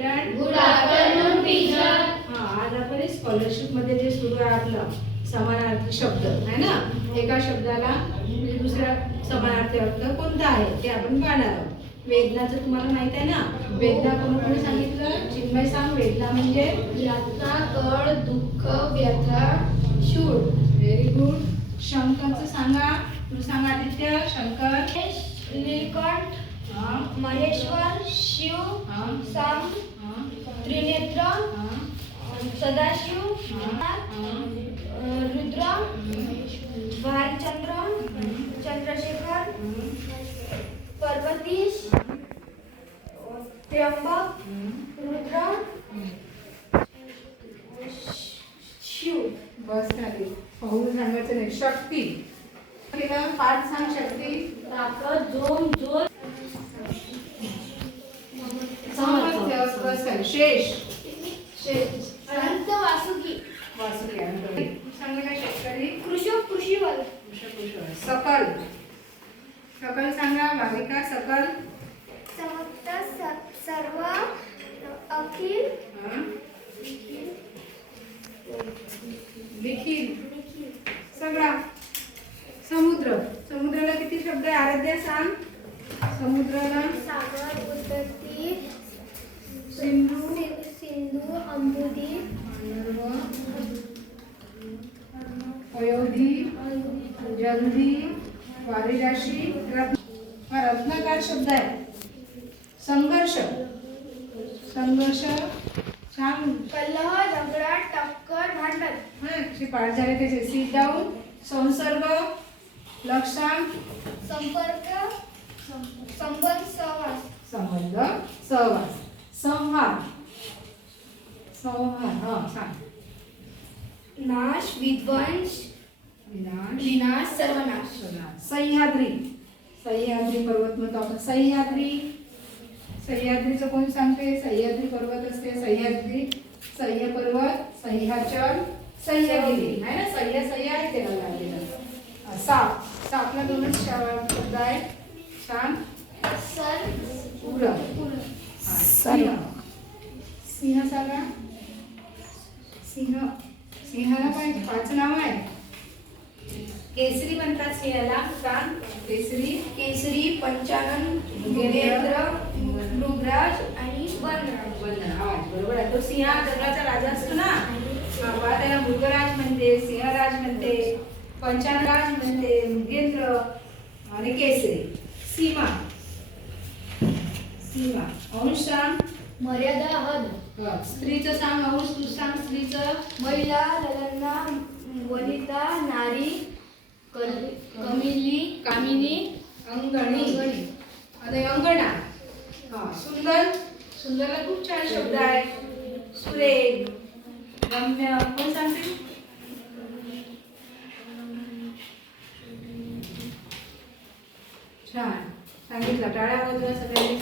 Student. Good afternoon teacher. आज आपण scholarship मध्ये जे सुरू आहे आपलं समानार्थी शब्द आहे ना, एका शब्दाला दुसरा समानार्थी अर्थ कोणता आहे ते आपण पाहणार आहोत. वेदनाचं तुम्हाला माहित आहे ना, वेदना कोणी सांगितलं? चिन्मय सांग. वेदना म्हणजे यातना, कळ, दुःख, व्यथा, शूळ. Very good. शंकरचं सांगा. तू सांग आदित्य. शंकर. नीलकंठ, महेश्वर, शिव, साम, त्रिनेत्र, सदाशिव, रुद्र, भालचंद्र, चंद्रशेखर, पर्वतीश, त्र्यंबक, रुद्र, शिव. बस झाली. पाहून सांगायचं नाही. शक्ती केलं. पाठ सांग. शक्ती. ताकद, जोम, जोर. बस झाली. शेष. अनंत, वासुकी. वासुकी. सांगा काय? शेतकरी. कृषक, कृषीवल. सकल. सकल सांगा. भाविका. सकल. समस्त, सर्व, अखिल, देखील. सगळा. समुद्र. समुद्राला किती शब्द आहे? आराध्या सांग. समुद्राला सागर, उदती, सिंधू, सिंधू, अंबुदी, अयोधी, जल्दी, वारिराशी. हा रत्नाकार शब्द आहे. संघर्ष. संघर्ष सांग. कलह, झगडा, टक्कर, भांडण. पाठ झाले त्याचे. Sit down. संसर्ग. लक्ष सांग. संपर्क, संबंध, सहवास. संबंध, सहवास. संहार. संहार. हा सांग. नाश, विध्वंस, विनाश. विनाश, सर्वनाश. सह्याद्री. सह्याद्री पर्वत म्हणतो आपण. सह्याद्री. सह्याद्रीचं कोण सांगते? सह्याद्री पर्वत असते. सह्याद्री, सह्य पर्वत, सह्याचल, सह्यागिरी आहे ना. सह्य सह्य आहे त्याला लागलेलं. साप. सापला दोनच शब्द आहे. सांग. सर, उर. सिंह. सिंह सांगा. सिंह. सिंहाला पण 5 नाव आहे. केसरी म्हणतात सिंहाला. सांग. केसरी. केसरी, पंचानन, मृगेंद्र, मृगराज आणि वनराज. बरोबर आहे. तो सिंह जंगलाचा राजा असतो ना, बा त्याला मृगराज म्हणते, सिंहराज म्हणते, पंचानराज म्हणते, मृगेंद्र आणि केसरी. सीमा. सीमा. अंश सांग. मर्यादा, हद. स्त्रीचं सांग. अंश तू सांग. स्त्रीचं. महिला, ललना, वनिता, नारी, कमिली, कामिनी, अंगणी. आणि अंगणा. सुंदर. सुंदरला खूप छान शब्द आहे. सुरेख, रम्य. कोण सांगते? छान सांगितलं. टाळ्या वाजवा सगळ्यांनी.